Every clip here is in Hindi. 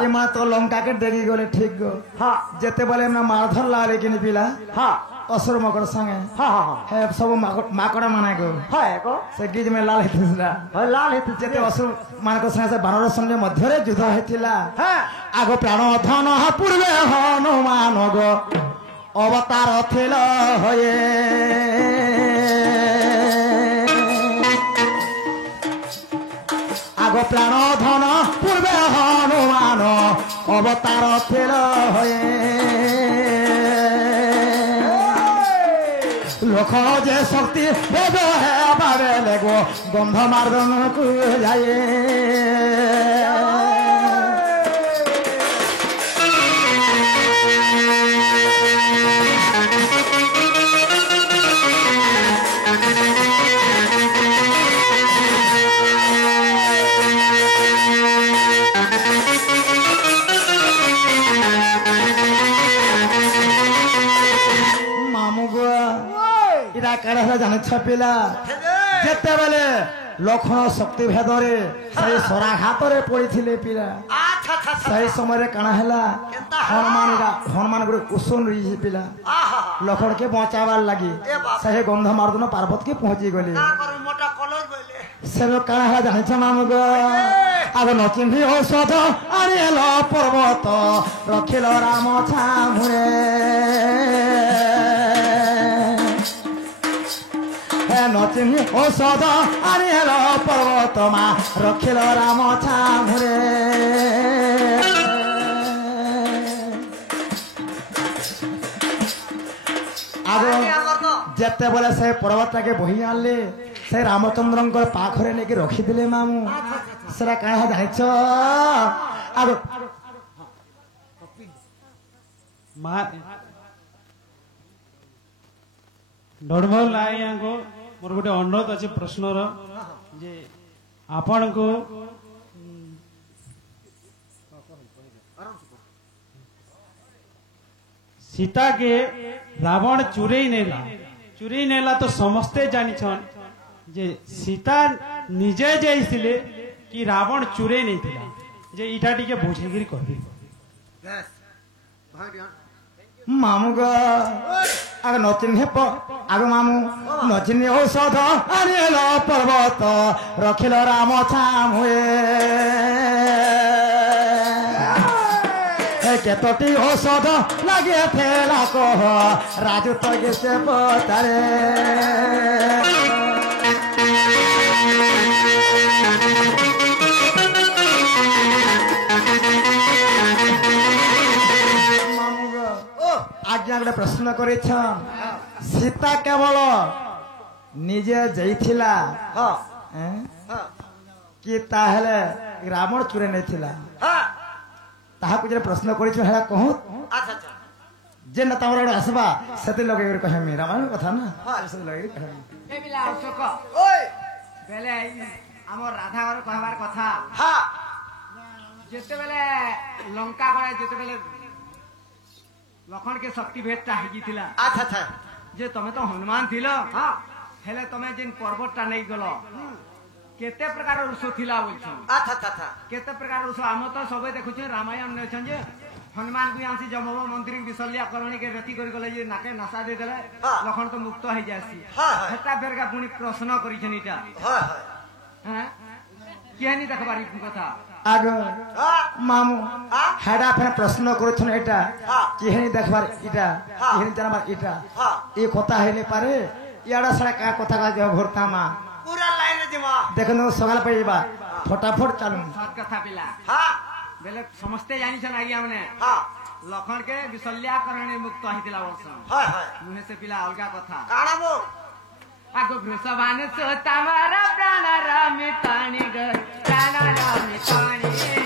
ये माँ तो लंका के डेगी गले ठीक गो हाँ जेते बोले ना मारधर लाले कि पिला हाँ असुर मकर संगे हाँ हाँ है सब माकड़ा माना गो हाँ को से गीत में लाल हेतिला लाल हेतु जेते असुर मानक संगे से बानर संगे मध्यरे युद्ध हेतिला हाँ आगो प्राण धन पूर्वे हनुमान गो अवतार थिल होए आगो प्राण धन पूर्वे हनुमान अवतार थिल होए लोक जे शक्ति भेद है बाबे लेगो गंध मार्दन को जाए जाने छपिला जेते बेले लक्षण शक्ति भेदरे सही सराघात रे पड़ी पिला सही समय काना हैला हनुमान गुरु कुसुम रही पिला लक्षण के बचावार लगी सही गंध मार्दन पार्वत के पहुंची गली से काना है जाने छमाम गो आग नचिन्ही औषध आनिल पर्वत रखिल राम छामुरे नचिन्ही औषध आनिल पर्वत मा रखिल राम छामुरे आग जेते बोले से पर्वत के बही आनले से रामचंद्र पाखरे लेके रखीदे मामू सेरा कहा जाच आग डोडमल लाया को मोर गोटे अनुरोध अच्छे प्रश्नर जे आपण को सीता के रावण चुरई नेला तो समस्ते जानी छन जे सीता निजे जाइसिले कि रावण चुरई नहीं थिला जे इटा टिके बुझेगिरी कहबी मामू गो आग नचिन्हे आग मामू नचिन्हे औषध आनिल पर्वत रखिल राम छामुए केतोटी औषध लगे थेला कह राजू तो गेसे पतारे आज्ञा गोटे प्रश्न कर सीता केवल निजे जाइथिला कि ताहले रावण चुरे नहीं थिला ताहा कुछ प्रश्न कर कहूँ जे न तमर आसबा से लगे कहमी रामायण कथा ना लगे राधा घर कहबार कथा जेते बेले लंका गए जेते बेले लखन के शक्ति भेद हिला जे तमे तो हनुमान थिल हेले तमे जेन पर्वत टा नहीं गलो केते प्रकार रुष थिला बोलछ केते प्रकार रुष हम तो सबे देखुछ रामायण ने छन जे हनुमान भी आसी जमव मंत्री विसल्या करणी के रति कर गले जे नाके नसा दे देले लखन तो मुक्त हो जासी हेता फेर का पुनी प्रश्न करी छन इटा हैं केनी देखबारी कथा आग मामू हेडा फेर प्रश्न करुछन एटा केहनी देखबार इटा केहनी जानबार इटा ए कथा हेले पारे याडा सरा का कथा का भरता मा पूरा लाइन दिमा देखनो सगाल पइबा फटाफट चालू सात कथा पिला बेले समस्ते जानि छन आइया माने लखन के विसल्या करणे मुक्त हितिला वर्ष मुहे से पिला अलगा कथा काना बो आगो भृषभाने सोता मारा प्राण रामी ताणी ग प्राण रामी ताणी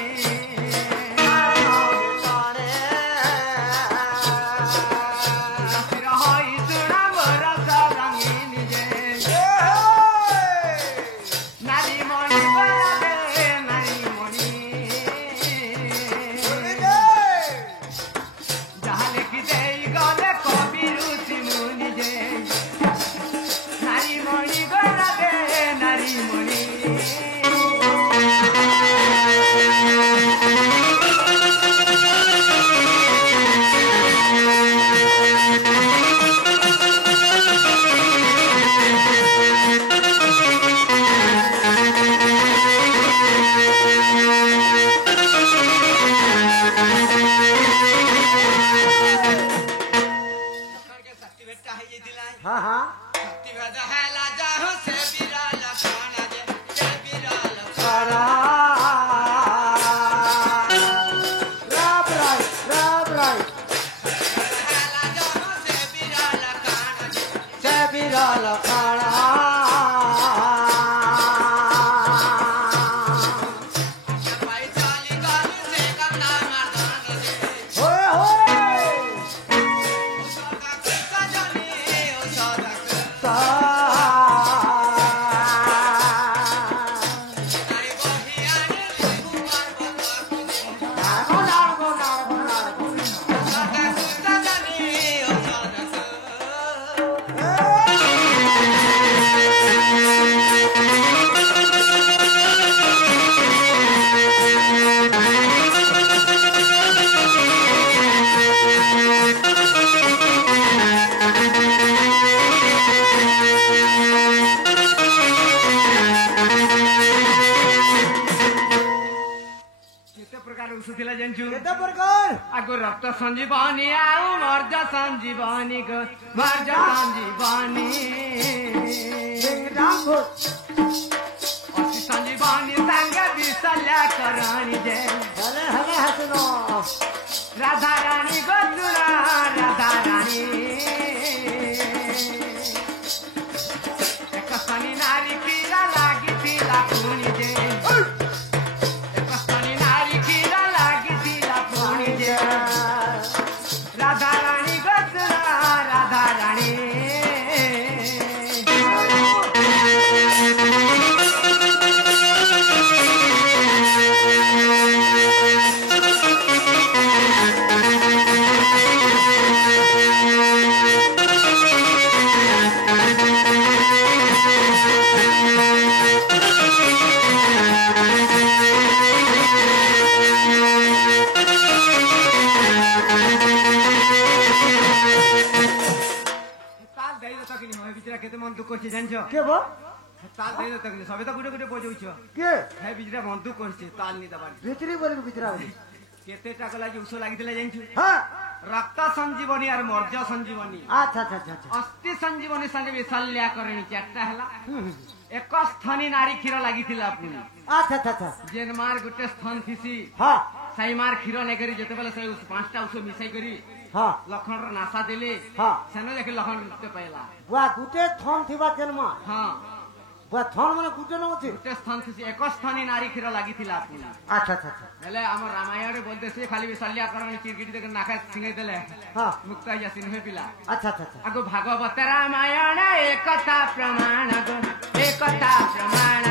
प्रकार ଔଷଧ ଥିଲା ଜାଣିଛୁ କେତେ ପ୍ରକାର ଆଗୁ ରକ୍ତ ସଞ୍ଜୀବନୀ ଆଉ ମର୍ଜ ସଞ୍ଜୀବନୀ ଗୋ ମର୍ଜ ସଞ୍ଜୀବନୀ ଅତି ସଞ୍ଜୀବନୀ ସାଙ୍ଗେ ବିଶଲ୍ୟା କରାଣୀ ଯେ ହେଲେ ହେଲେ ହାସିଲ ରାଧା ରାଣୀ ଗୋଦୁରା ରାଧା ରାଣୀ ଏକ ଶନି ନାରୀ କ୍ଷୀର ଲାଗିଥିଲା ପୁଣି ଯେ ଏକ ଶନି ନାରୀ କ୍ଷୀର ଲାଗିଥିଲା ପୁଣି ଯେ ରାଧା ରାଣୀ ଗୋଦୁରା ରାଧା ରାଣୀ কেতে মন দুঃখ করছে জানছ কে বল তাল দেই তো তকনি সবে তো গুটে গুটে বজাউছ কে হে বিজরা মন দুঃখ করছে তাল নি দবানি ভিতরি বলবি বিচরা বলি কেতে টাকা লাগি উস লাগিଥିଲା জানছু হ্যাঁ রক্ত সঞ্জীবনী আর মর্জ সঞ্জীবনী আচ্ছা আচ্ছা আচ্ছা অস্থি সঞ্জীবনী সঙ্গে বিশল্যা করেনি চারটা হেলা এক স্থনী নারী ক্ষীর লাগিଥିଲା পুনি আচ্ছা আচ্ছা আচ্ছা যেন মার গুটে স্থন থিসি হ্যাঁ সাই মার ক্ষীর নেগরি যেতেবেলে সেই পাঁচটা উস মিশাই করি হ্যাঁ লক্ষণর নাসা দেলে হ্যাঁ সেনে দেখি লক্ষণ উঠতে পাইলা বুয়া গুটে থন থিবা জন্ম হ্যাঁ বুয়া থন মানে গুটে ন আছে গুটে স্থন থিসি এক স্থনী নারী ক্ষীর লাগিଥିଲା পুনি আচ্ছা আচ্ছা আচ্ছা হেলে আমার রামায়ণে বলতে সে খালি বিশল্যা করেনি কিরকিটি দেখে নাকা সিঙাই দেলে হ্যাঁ মুক্ত হয়ে যাসিন হয়ে পিলা আচ্ছা আচ্ছা আচ্ছা আগো ভাগবত রামায়ণ একতা প্রমাণ গো একতা প্রমাণ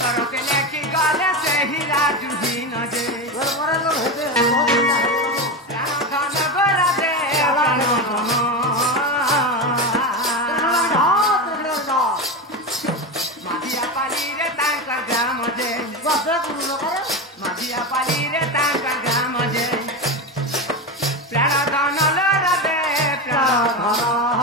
তরকে লেখি গলে সেই রাজুহীন যে রামধন গোরা দে মাঝিয়া পালি রে তাঙ্কর গ্রাম যে মাঝিয়া পালি রে তাঙ্কর গ্রাম যে প্রাণধন লোরা দে প্রাণধন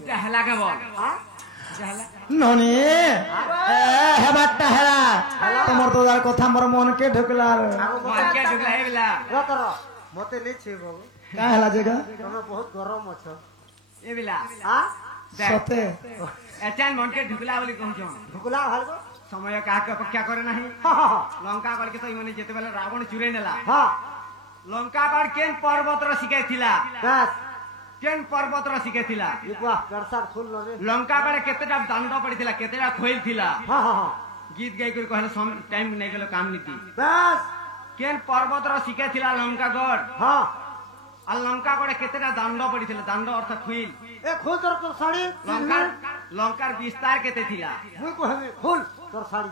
এটা হেলা কে বল এটা হেলা ননি হেবারটা হেলা তোমার তো আর কথা মোর মনকে ঢুকলা মার্কে ঢুকলা হে বিলা মতে নেছে বাবু কা হেলা জায়গা তুমি বহুত গরম আছো এ বিলা হ্যাঁ দেখ সতে এচান মনকে ঢুকলা বলি কହୁছ ঢুকলা ভালগো সময় কাকে অপেক্ষা করে নাহি হ্যাঁ লঙ্কা গড়কে তো ইমানে যেতে বেলা রাবণ চুরে নেলা হ্যাঁ লঙ্কা গড় কেন পর্বতর শিখাইছিলা বাস কেন পর্বতর শিখাইছিলা ইকুয়া দর্শক ফুল নরে লঙ্কা গড়ে কেতেটা দণ্ড পড়িছিলা কেতেটা খোইল থিলা হ্যাঁ হ্যাঁ গীত গাই করে কহলে টাইম নাই গেল কাম নীতি বাস কেন পর্বতর শিখাইছিলা লঙ্কা গড় হ্যাঁ আর লঙ্কা গড়ে কেতেটা দণ্ড পড়িছিলা দণ্ড অর্থ খুইল এ খুল তোর তোর শাড়ি লঙ্কার বিস্তার কেতে থিলা মুই কহবে খুল তোর শাড়ি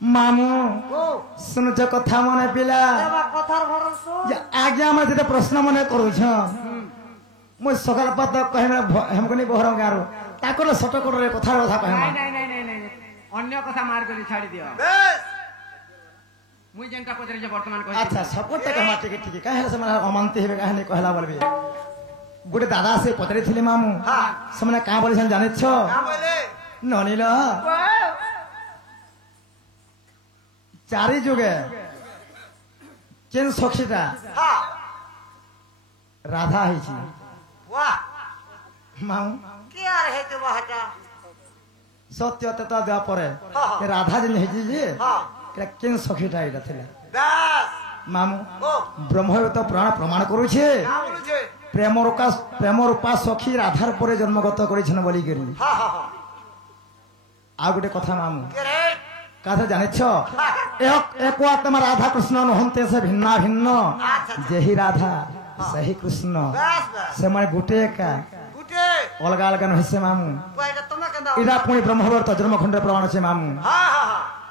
মামু ও শুনুছ কথা মনে পিলা এবা কথার ভরস যে আগে আমরা যেটা প্রশ্ন মনে করুছ মুই সকাল পাত কহিমে হেমকনি বহরম গারো তাকরে সটকরে কথার কথা কহিমা নাই নাই নাই নাই নাই অন্য কথা মার করে ছাড়ি দিও মুই যেনটা পচারি যে বর্তমান কইছি আচ্ছা সপোর্টটা কমা ঠিক ঠিক কাহে সে মানে অমানতি হেবে কাহিনী কহলা বলবি গোটে দাদা সে পচারি থিলে মামু সেমানে কা বলিছেন জানিছ কা বলে ননিল চারি যুগে কেন সখীটা রাধা হয়েছি মামু কি আর হেতু বাহাটা সত্যতা দেওয়া পরে রাধা যেন হয়েছি যে কেন সখীটা এটা ছিল মামু ব্রহ্মগত প্রাণ প্রমাণ করুছে প্রেমরূপা সখী রাধার পরে জন্মগত করেছেন বলি করি আর গোটে কথা মামু কথা জানিছ এক তোমার রাধা কৃষ্ণ নহন্তে সে ভিন্ন ভিন্ন যেহি রাধা সেই কৃষ্ণ সে মানে গোটে একা অলগা অলগা নহছে মামু इरा पुणी ब्रह्मवर्त जन्मखंड प्रमाण से मामू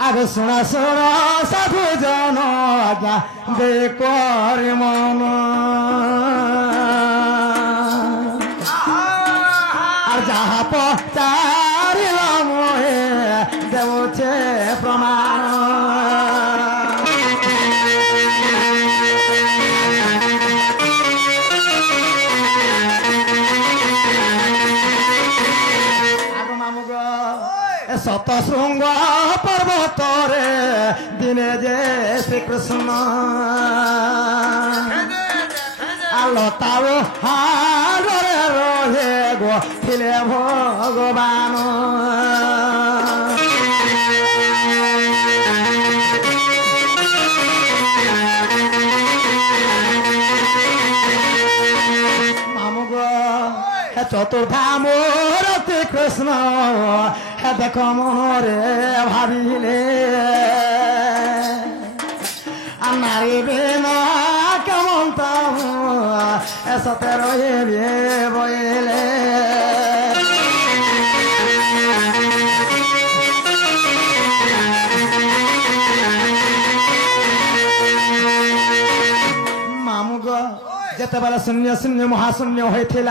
आगे सुना सुना साधु जन आज्ञा बेकर मन আর যাহা পচারিলাম দেবছে প্রমাণ শত শৃঙ্গ পর্বতরে দিনে যে শ্রীকৃষ্ণ আলতাও হাড়রে রহে গো ছিলে ভগবান মামুগ চতুর্ধামূর্তি কৃষ্ণ হে দেখো মনে ভাবিলে নারী বিনা কেমন তাহু এসতে রহিবে বইলে মামুগ যেতবেলে শূন্য শূন্য মহাশূন্য হয়েছিল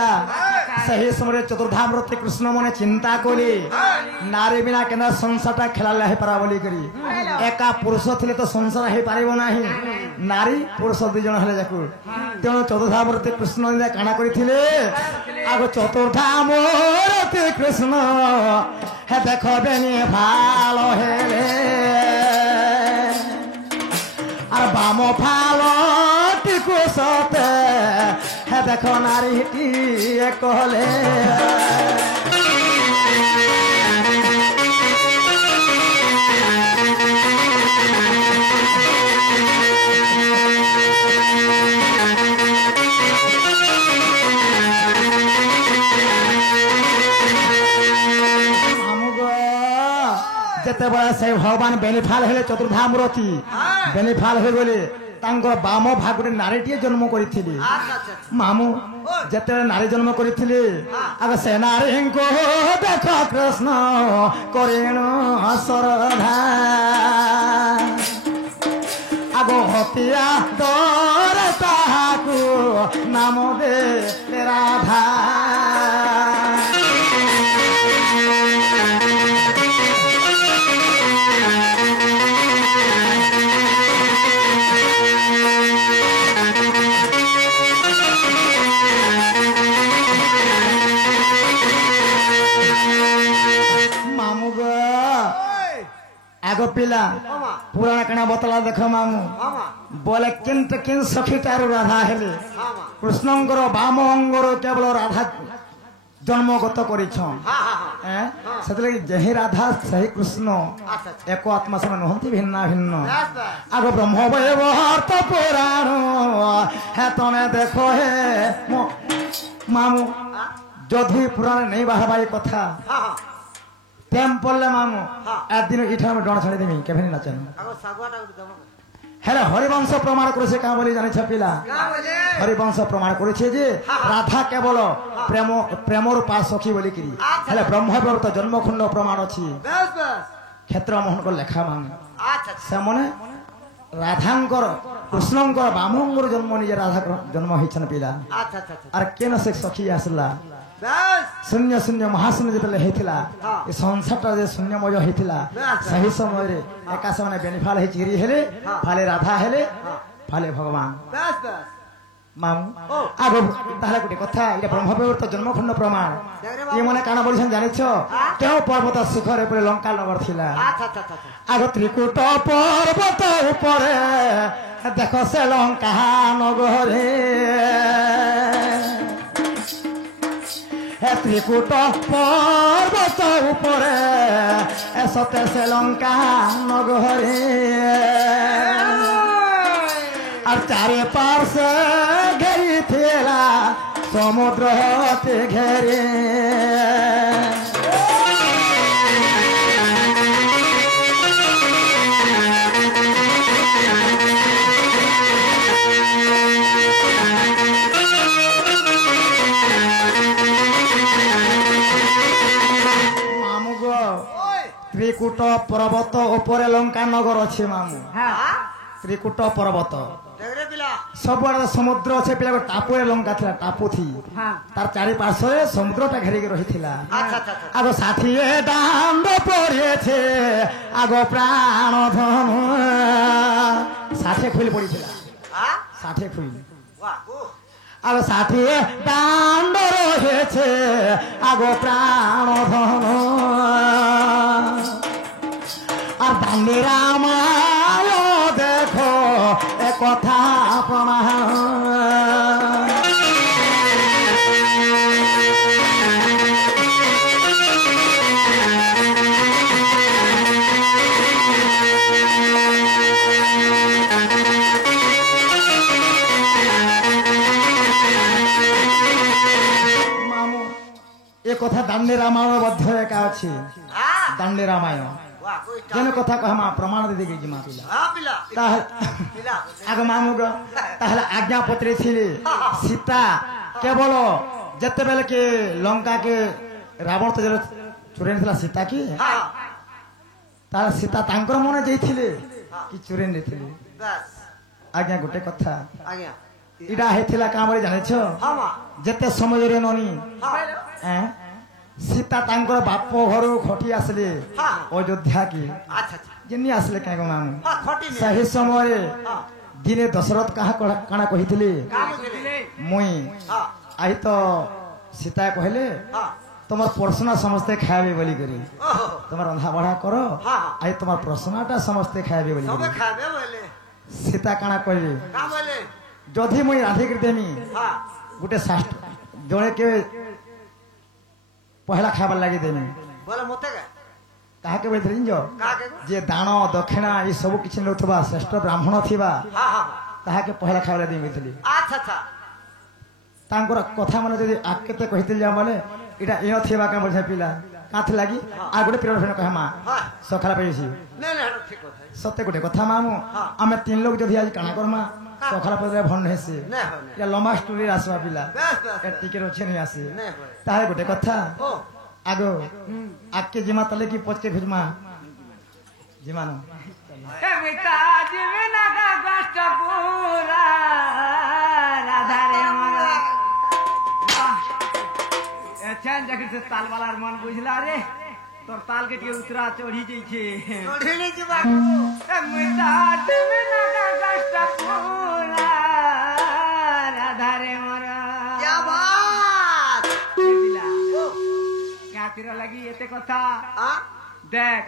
সেই সময় চতুর্ধামূর্তি কৃষ্ণ মনে চিন্তা করি নারী বিনা কেন সংসারটা খেলালে হয়েপারা বলি করি একা পুরুষ ଥିଲେ তো সংসার হয়েপারিব না নারী পুরুষ দুজন হলে যাকু তেমন চতুর্ধামূর্তি কৃষ্ণ কাଣା করিଥିଲେ আগ চতুর্ধামূর্তি কৃষ্ণ হে দেখবেনি ভালো হেলে আর বাম ভালো টিকুসতে হে দেখো নারীটি কলে যেতবে সেই ভগবান বেনিফাল হলে চতুর্ধামূর্তি বেনিফাল হয়ে গেলে তাঙ্কর বাম ভাগুরে নারীটিয়ে জন্ম করিছিলি মামু যেতবে নারী জন্ম করিছিলি আগে সে নারীঙ্ক দেখ কৃষ্ণ করেণ শ্রদ্ধা আগ হতিয়া দর তাহাকু নাম দে রাধা आगो पिला पुराना कणा बतला देख मामू बोले किंत किन सखीटार राधा हेले कृष्णंकर बाम अंगर केवल राधा जन्मगत करिछन सेतले जेहि राधा सही कृष्ण एक आत्मा समान नहंती भिन्ना भिन्न आगो ब्रह्म व्यवहार पुराण हे तने देखो हे मामू जदि पुराण नहीं बाहबाई कथा तेम पड़ले मामू एक दिन इठा में डण छाड़ी देमी केभे नहीं नाचन हेले हरिवंश प्रमाण करे का बोली जाने छपिला हरिवंश प्रमाण करे जे राधा केवल प्रेम प्रेमर पास सखी बोली करी हेले ब्रह्मवर्त जन्मखंड प्रमाण अछि क्षेत्र मोहन को लेखा मामू से मने राधांकर कृष्णंकर बामंगर जन्म निजे राधा जन्म हिचन पिला आर केन से सखी आसला शून्य शून्य महाशून्य जेतले हेथिला ए संसारटा जे शून्यमय हेथिला सही समय रे एका समय बेनिफाल हे चिरी हेले फाले राधा हेले फाले भगवान मामू आगो ताहले गुटे कथा इटा ब्रह्मवर्त जन्मखंड प्रमाण ये मने काना बोलिसन जानिछो केउ पर्वत शिखर ऊपर लंका नगर थिला आगो त्रिकुट पर्वत ऊपर देखो से लंका नगरे त्रिकुट पर्वत ऊपरे सते से लंका नगरे और चारे पार से घेरी थेला समुद्र होते घेरे ত্রিকুট পর্বত উপরে লঙ্কা নগর আছে মামু হ্যাঁ ত্রিকুট পর্বত দেখরে পিলা ସବୁଆଡେ ସମୁଦ୍ର ଅଛି ପିଲା ଗୋଟେ ଟାପୁରେ ଲଙ୍କା ଥିଲା ଟାପୁ ଥି হ্যাঁ ତାର ଚାରି ପାର୍ଶ୍ୱରେ ସମୁଦ୍ରଟା ଘେରିକି ରହିଥିଲା আচ্ছা আচ্ছা আচ্ছা আগ 60 দাণ্ড পড়িয়েছে আগ প্রাণ ধনু 60 ফুল পড়িଥିଲା হ্যাঁ 60 ফুল বাহ ও আগ 60 দাণ্ড রয়েছে আগ প্রাণ ধনু আর দাণ্ডে রামায় দেখো এ কথা প্রমাণ মামু এ কথা দাণ্ডে রামায়ণ মধ্য একা আছে হ্যাঁ দাণ্ডে রামায়ণ বাহ কই যেন কথা কহমা প্রমাণ দিয়ে দেখি মা পিলা হ্যাঁ পিলা তাহলে পিলা আগ মামুগ তাহলে আজ্ঞা পত্রে ছিলে সীতা কেবল যেতেবেলে কে লঙ্কা কে রাবণ তো চুরে নিଥିଲା সীতা কি হ্যাঁ তাহলে সীতা তাঙ্কর মনে যাইଥିଲେ কি চুরে নেইଥିଲେ বাস আজ্ঞା ଗୋଟେ କଥା আজ্ঞা ইটা ହେଇଥିଲା କାମରେ ଜାଣିଛ হ্যাঁ মা ଯେତେ ସମୟରେ ନନି হ্যাঁ ସୀତା ତାଙ୍କର ବାପ ଘରୁ ଖଟି ଆସିଲେ ହଁ। ଅଯୋଧ୍ୟା କି আচ্ছা আচ্ছা ଯେନି ଆସିଲେ କାହିଁକ ମାମୁ হ্যাঁ খটি নি ସେହି ସମୟରେ হ্যাঁ ଦିନେ ଦଶରଥ କାହା କାଣା କହିଥିଲେ কাম দিলে ମୁଇଁ হ্যাঁ ଆଇ ତ ସୀତା କହିଲେ হ্যাঁ তোমার প্রশ্ন সমস্তে খাইবে বলি করি ওহ তোমার রন্ধা বড়া করো হ্যাঁ। আই তোমার প্রশ্নটা সমস্তে খাইবে বলি সবে করি খাবে বলে সীতা কাଣା কইবে কাম বলে যদি মুই রাধিকি দেমি হ্যাঁ গোটে শাস্ত্র জনে কে পহলা খাবার লাগি দেমি বলে মতে গে কাহাকে বলি জানিছ কাকে যে দান দক্ষিণা এই সবু কিছু নেউথবা শ্রেষ্ঠ ব্রাহ্মণ থিবা হ্যাঁ হ্যাঁ তাহাকে পহলা খাবার লাগি দেমি আচ্ছা আচ্ছা ତାଙ୍କର କଥା ମାନେ ଯଦି ଆଗକେ କହିଥିଲେ ଯା ମାନେ ଏଇଟା ଏ ଥିବା କାମ ବୁଝା ପିଲା କାଥ ଲାଗି ଆଉ ଗୋଟେ ପିରିୟଡ଼ ଫେର କହେ ମା হ্যাঁ ସକାଳ ପାଇছি না না এটা ঠিক কথা ସତେ ଗୋଟେ କଥା ମା ମୁଁ ହଁ। ଆମେ ତିନି ଲୋକ ଯଦି ଆଜି କାଣା କରମା ସକାଳ ପାଇଲେ ଭଲ ନେସି না হয় না या ଲମ୍ବା ଷ୍ଟୋରି ଆସିବା ପିଲା বেশ বেশ ଏ ଟିକେ ରଛେ ନେଇ ଆସି না হয় ତାହେଲେ ଗୋଟେ କଥା ও ଆଗ ଆଗକେ ଜିମା ତାଲେ କି ପଛକେ ଫିରମା ଜିମାନ এ মিতা জীবনা কা কষ্ট পুরা রাধা রে আমার এছেন দেখি সে তালবালার মন বুঝলা রে তোর তালকে টিকে উতরা চড়ি যাইছে চড়ি নি যুবা এ মিতা জীবনা কা কষ্ট পুরা রাধা রে মরা क्या बात ও কাতির লাগি এতে কথা আ দেখ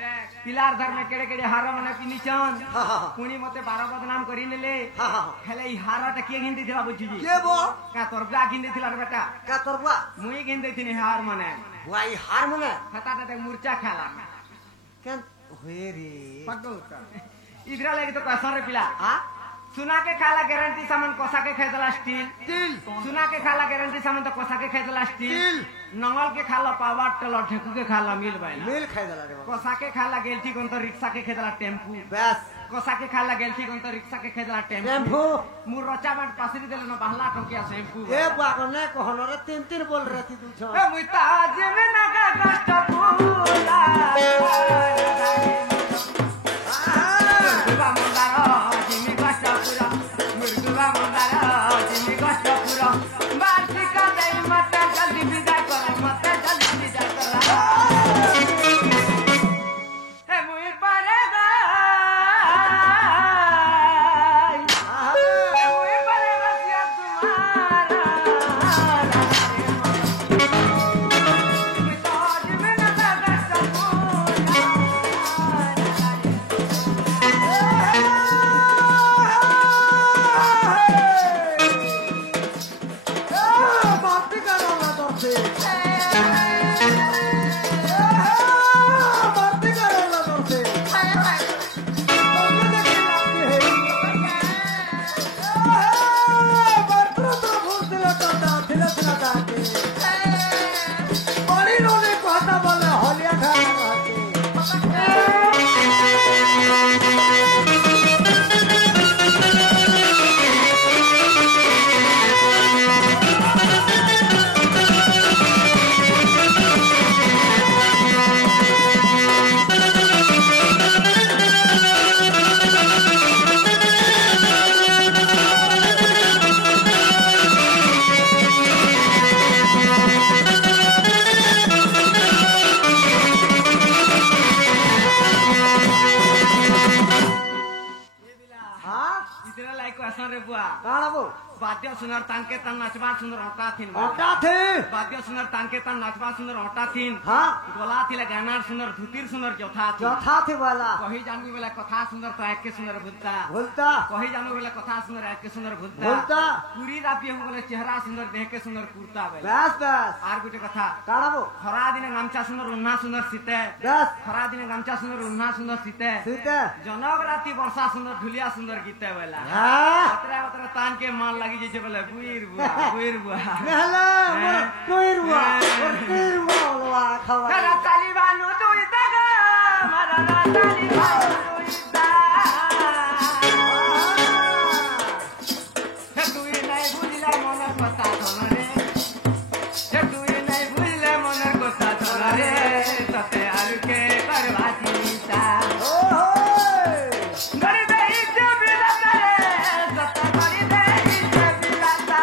পিলার ধর্মে কেড়ে কেড়ে হার মানে পিনিছন হা হা পুনি মতে বার বদনাম করি নেলে হা হা হেলে এই হারটা কে ঘিন দিছিলা বুঝছি কে বো কা তোর গা ঘিন দিছিলা রে বেটা কা তোরবা মুই ঘিন দিছিনি হার মানে ওয়াই হার মনে হাতাটাতে মুরচা খেলা কেন হয়ে রে ইদরা লাগি তো কসর রে পিলা আ सुना के खाला गारंटी सामान कोसा के खेदला स्टील तिल सुना के खाला गारंटी सामान तो कोसा के खेदला स्टील तिल। नंगल के खाला पावर टेलर ठेकू के खाला मिल बाइला मिल खाई दला रे कोसा के खाला गेलठी कोन तो रिक्शा के खेदला टेम्पू बस कोसा के खाला गेलठी कोन तो रिक्शा के खेदला टेम्पू टेम्पू मुर रचा बाट पासरी देले न बहला टोकिया शैम्पू ए बागने कहनो रे तीन तीन बोल रहती तू छ ए मुइता जेमे ना का कष्ट पूला मुर्गुबा मंदार जिमी कष्ट पूरा मुर्गुबा मंदार जिमी कष्ट पूरा बार्षिक देई मते जल्दी विदाय कर मते जल्दी विदाय कर ए मुई पारे गाय ए मुई पारे रसिया तुम्हारा मुई तो जिमे ना का कष्ट पूला कहसन रे बुआ কানা বো बाद्य सुनर तानके तान नाचबा सुंदर हटा थिन ওটা থে बाद्य सुनर तानके तान नाचबा सुंदर हटा थिन হ্যাঁ गोला थिले गानार सुंदर धुतीर सुंदर जथा थिन যথা থে বলা कही जानबी बेला कथा सुंदर तो एक के सुंदर भूलता ভুলতা कही जानबी बेला कथा सुंदर एक के सुंदर भूलता ভুলতা पूरी राती हम बोले चेहरा सुंदर देह के सुंदर कुर्ता बेला ব্যাস ব্যাস आर गुटे कथा কানা বো खरा दिने गामचा सुंदर उन्ना सुंदर सीते ব্যাস खरा दिने गामचा सुंदर उन्ना सुंदर सीते सीते जनक राती वर्षा सुंदर ढुलिया सुंदर गीते बेला হ্যাঁ अतरा अतरा तान के मान लगी जैसे बोले बुईर बुआ নেহলা মোর কইরুয়া ওর কইরুয়া ওলা খাওয়া Kara talibanu duy daga marara talibanu duy da he duy nai bujila monar kotha thonare he duy nai bujila monar kotha thonare tate aruke karvati ta ও হোয় gari dei je bilata re tate gari dei je bilata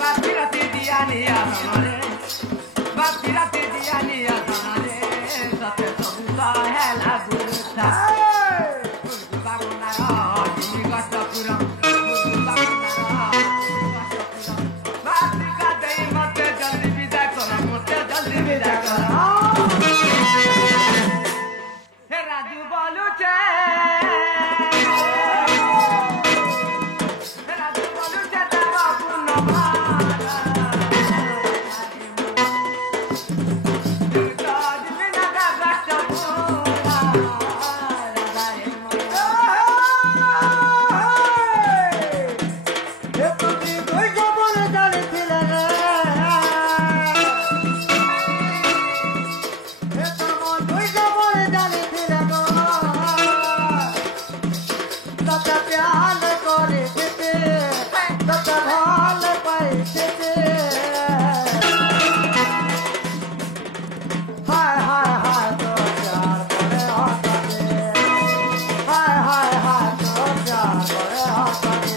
bati rati diya niya thonare bati rati diya niya thonare tate sabuta hela gurta এ তুমি দুই জবন জানিছিলে রে এ তুমি দুই জবন জানিছিলে গো তাতে প্যাল করে দিতে তাতে ভাল পাইতে হায় হায় হায় তো প্যার করে হতাতে হায় হায় হায় তো প্যার করে হতাতে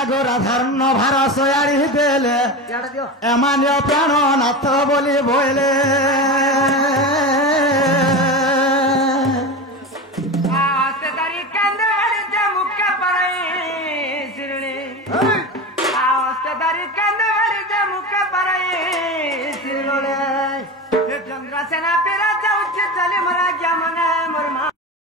আগ রাধার নভার সয়াড়ি দেলে কেডা দিও এমানিও প্রাণ নাথ বলি বইলে आते दारी कंदे वाले जमुक्का पराई सिरणी आते दारी कंदे वाले जमुक्का पराई सिरणी चंद्र सेना पे